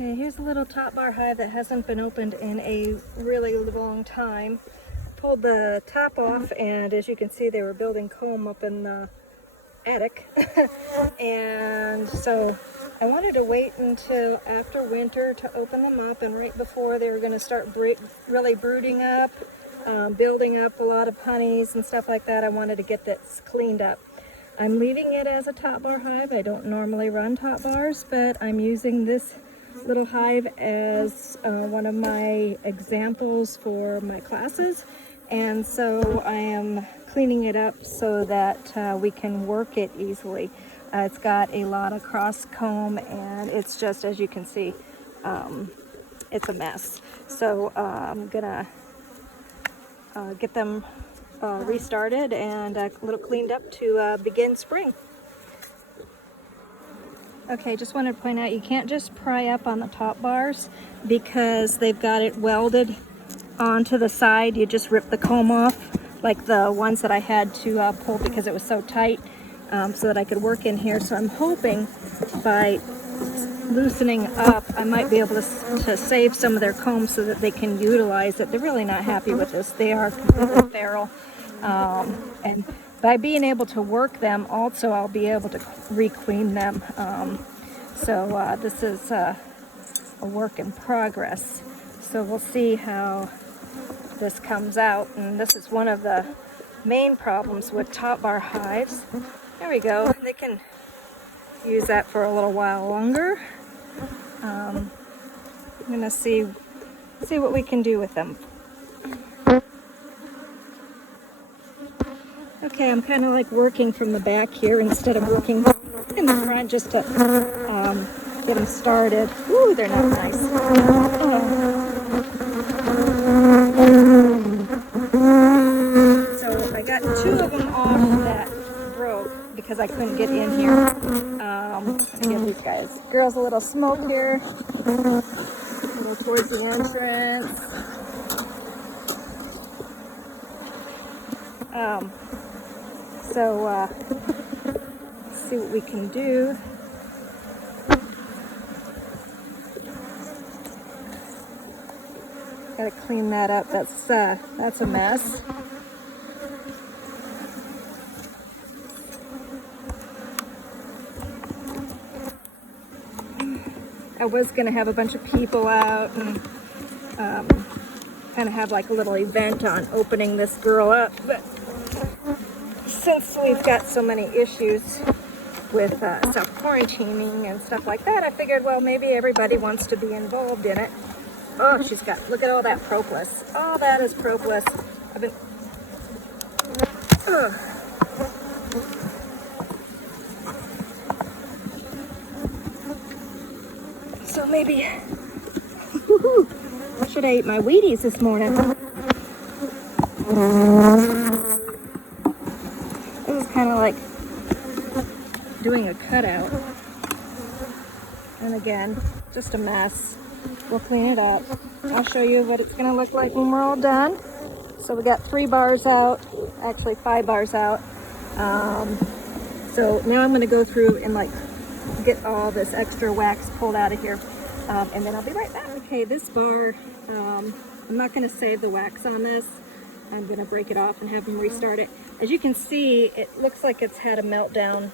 Okay, here's a little top bar hive that hasn't been opened in a really long time. I pulled the top off, and as you can see, they were building comb up in the attic. And so I wanted to wait until after winter to open them up, and right before they were going to start really brooding up, building up a lot of honeys and stuff like that, I wanted to get this cleaned up. I'm leaving it as a top bar hive. I don't normally run top bars, but I'm using this little hive as one of my examples for my classes, and so I am cleaning it up so that we can work it easily. It's got a lot of cross comb, and it's just, as you can see, it's a mess. So I'm gonna get them restarted and a little cleaned up to begin spring. Okay, just wanted to point out, you can't just pry up on the top bars because they've got it welded onto the side. You just rip the comb off, like the ones that I had to pull because it was so tight, so that I could work in here. So I'm hoping by loosening up, I might be able to save some of their comb so that they can utilize it. They're really not happy with this. They are completely feral. And by being able to work them, also I'll be able to re-queen them. So this is a work in progress. So we'll see how this comes out. And this is one of the main problems with top bar hives. There we go. They can use that for a little while longer. I'm gonna see what we can do with them. Okay, I'm kind of like working from the back here instead of working in the front, just to get them started. Ooh, they're not nice. So I got two of them off that broke because I couldn't get in here. I'm gonna give these guys. Girls, a little smoke here. A little towards the entrance. So let's see what we can do. Gotta clean that up. That's a mess. I was gonna have a bunch of people out and kind of have like a little event on opening this girl up, but since we've got so many issues with self-quarantining and stuff like that, I figured, well, maybe everybody wants to be involved in it. Oh, she's got, look at all that propolis. All that is propolis. I've been, ugh. So maybe, should I eat my Wheaties this morning? It was kind of like doing a cutout. And again, just a mess. We'll clean it up. I'll show you what it's gonna look like when we're all done. So we got 3 bars out, actually 5 bars out. So now I'm gonna go through and like get all this extra wax pulled out of here. And then I'll be right back. Okay, this bar, I'm not gonna save the wax on this. I'm gonna break it off and have them restart it. As you can see, it looks like it's had a meltdown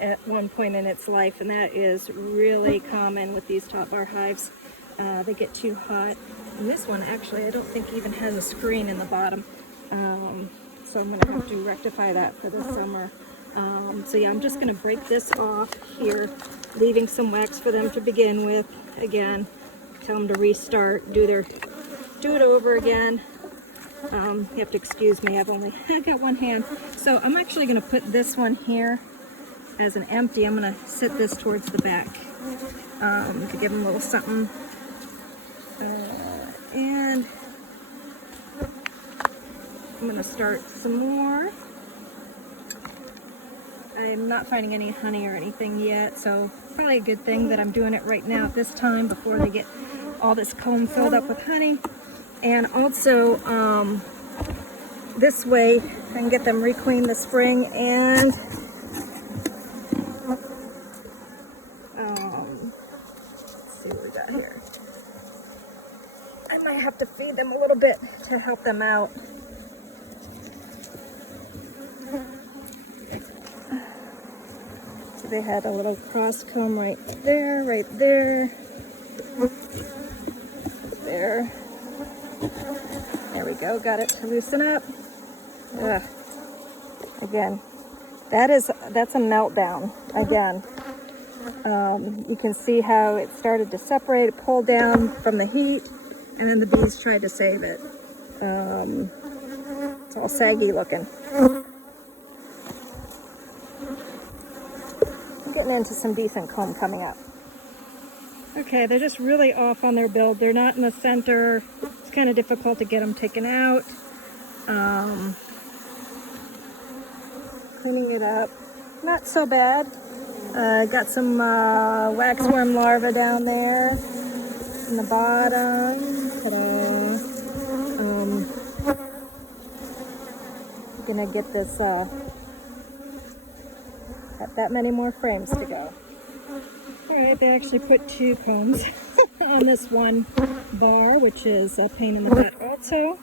at one point in its life, and that is really common with these top bar hives. They get too hot. And this one actually, I don't think even has a screen in the bottom. So I'm gonna have to rectify that for this summer. So yeah, I'm just gonna break this off here, leaving some wax for them to begin with. Again, tell them to restart, do it over again. You have to excuse me, I got one hand. So I'm actually gonna put this one here as an empty. I'm gonna sit this towards the back to give them a little something. And I'm gonna start some more. I'm not finding any honey or anything yet, so probably a good thing that I'm doing it right now at this time before they get all this comb filled up with honey. And also, this way I can get them requeened this spring, and have to feed them a little bit to help them out. So they had a little cross comb right there, there. There we go, got it to loosen up. Ugh. Again, that's a meltdown. Again, you can see how it started to separate, pull down from the heat, and then the bees tried to save it. It's all saggy looking. I'm getting into some decent comb coming up. Okay, they're just really off on their build. They're not in the center. It's kind of difficult to get them taken out. Cleaning it up. Not so bad. Got some waxworm larvae down there in the bottom. Gonna get this, got that many more frames to go. Alright, they actually put 2 combs on this one bar, which is a pain in the butt also.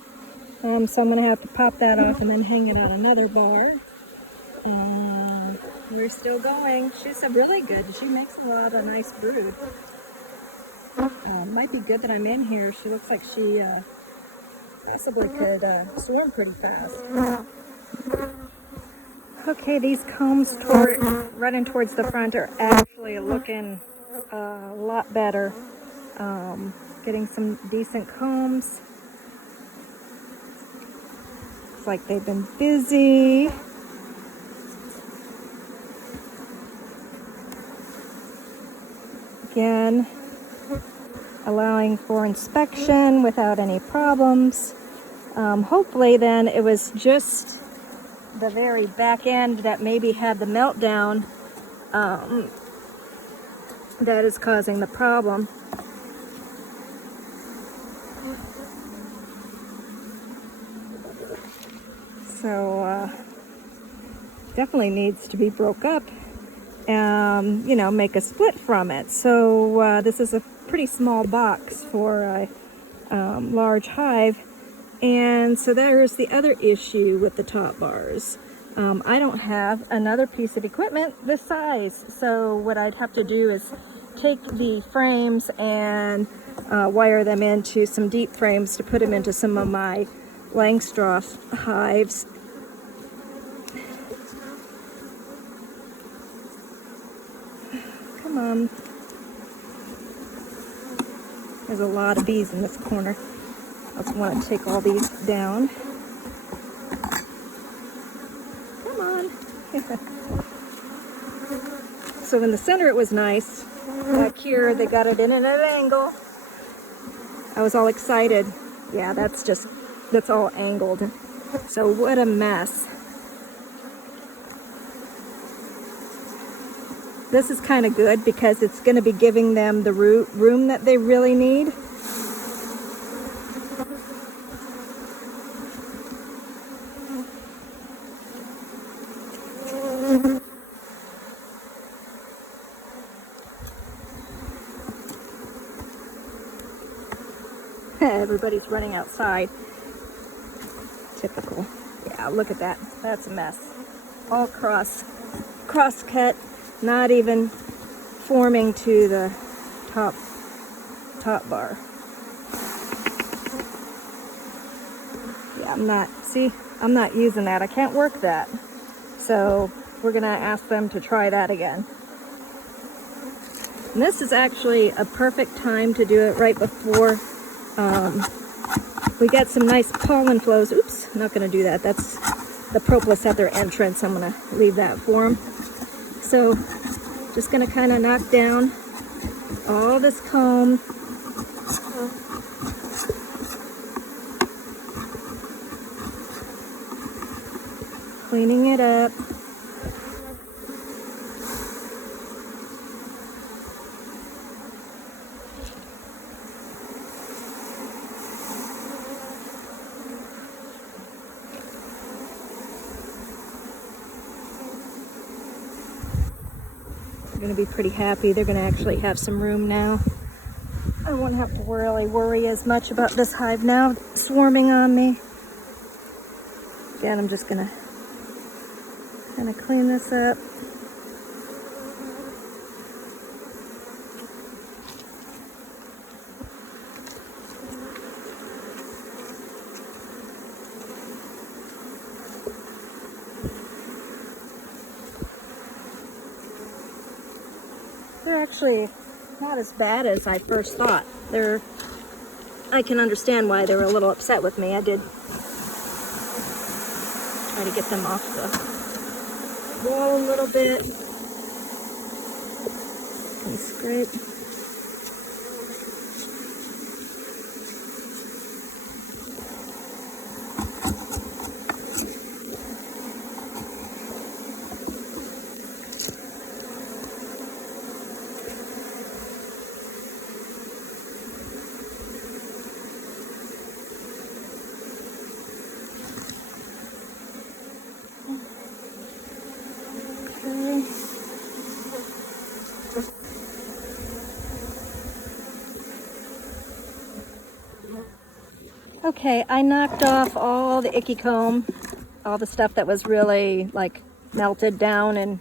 So I'm going to have to pop that off and then hang it on another bar. We're still going. She's a really good. She makes a lot of nice brood. Might be good that I'm in here. She looks like she possibly could swarm pretty fast. Okay, these combs running towards the front are actually looking a lot better. Getting some decent combs. Looks like they've been busy. Again, allowing for inspection without any problems. Hopefully then it was just the very back end that maybe had the meltdown that is causing the problem. So definitely needs to be broke up and, you know, make a split from it. So this is a pretty small box for a large hive. And so there's the other issue with the top bars. I don't have another piece of equipment this size. So what I'd have to do is take the frames and wire them into some deep frames to put them into some of my Langstroth hives. Come on. There's a lot of bees in this corner. I just want to take all these down. Come on. So in the center it was nice. Back here they got it in at an angle. I was all excited. Yeah, that's all angled. So what a mess. This is kind of good because it's going to be giving them the room that they really need. Everybody's running outside. Typical. Yeah, look at that. That's a mess. All cross cut, not even forming to the top bar. Yeah, I'm not using that. I can't work that. So we're gonna ask them to try that again. And this is actually a perfect time to do it right before we get some nice pollen flows. Oops, not going to do that. That's the propolis at their entrance. I'm going to leave that for them. So just going to kind of knock down all this comb. Cleaning it up. Going to be pretty happy. They're going to actually have some room now. I won't have to really worry as much about this hive now swarming on me. Again, I'm just gonna kind of clean this up. They're actually not as bad as I first thought. I can understand why they were a little upset with me. I did try to get them off the wall a little bit and scrape. Okay, I knocked off all the icky comb, all the stuff that was really like melted down, and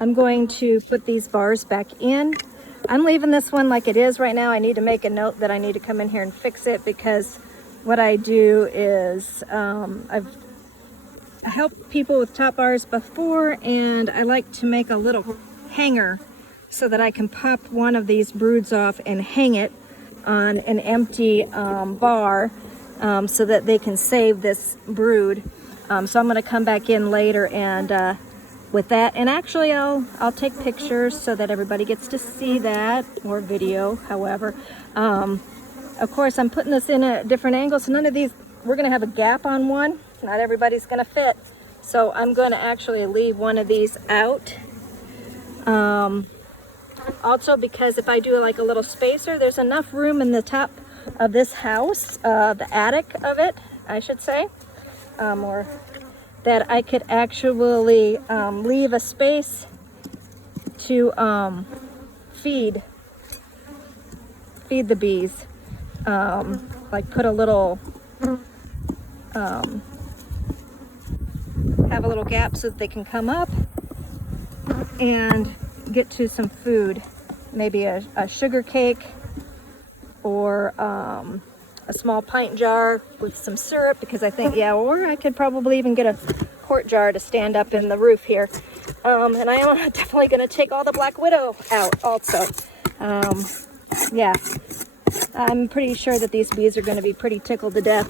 I'm going to put these bars back in. I'm leaving this one like it is right now. I need to make a note that I need to come in here and fix it, because what I do is I've helped people with top bars before, and I like to make a little hanger so that I can pop one of these broods off and hang it on an empty bar, so that they can save this brood. So I'm going to come back in later and with that, and actually I'll take pictures so that everybody gets to see that, or video, however. Of course, I'm putting this in a different angle, so none of these, we're going to have a gap on one. Not everybody's going to fit, so I'm going to actually leave one of these out. Also, because if I do like a little spacer, there's enough room in the top of this house, the attic of it, I should say, or that I could actually leave a space to feed the bees. Like put a little, have a little gap so that they can come up and get to some food. Maybe a sugar cake, or a small pint jar with some syrup, because I think, yeah, or I could probably even get a quart jar to stand up in the roof here. And I am definitely going to take all the black widow out also. Yeah, I'm pretty sure that these bees are going to be pretty tickled to death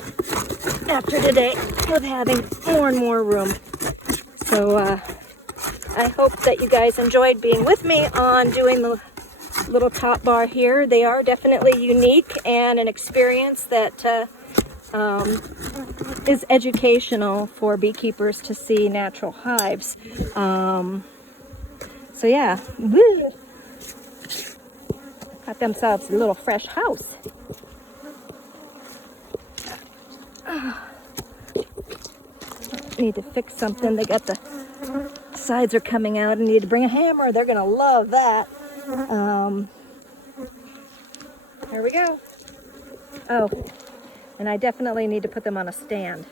after today with having more and more room. So I hope that you guys enjoyed being with me on doing the little top bar here. They are definitely unique and an experience that is educational for beekeepers to see natural hives. So yeah, woo. Got themselves a little fresh house. Need to fix something. They got the sides are coming out. I need to bring a hammer. They're gonna love that. There we go. Oh, and I definitely need to put them on a stand.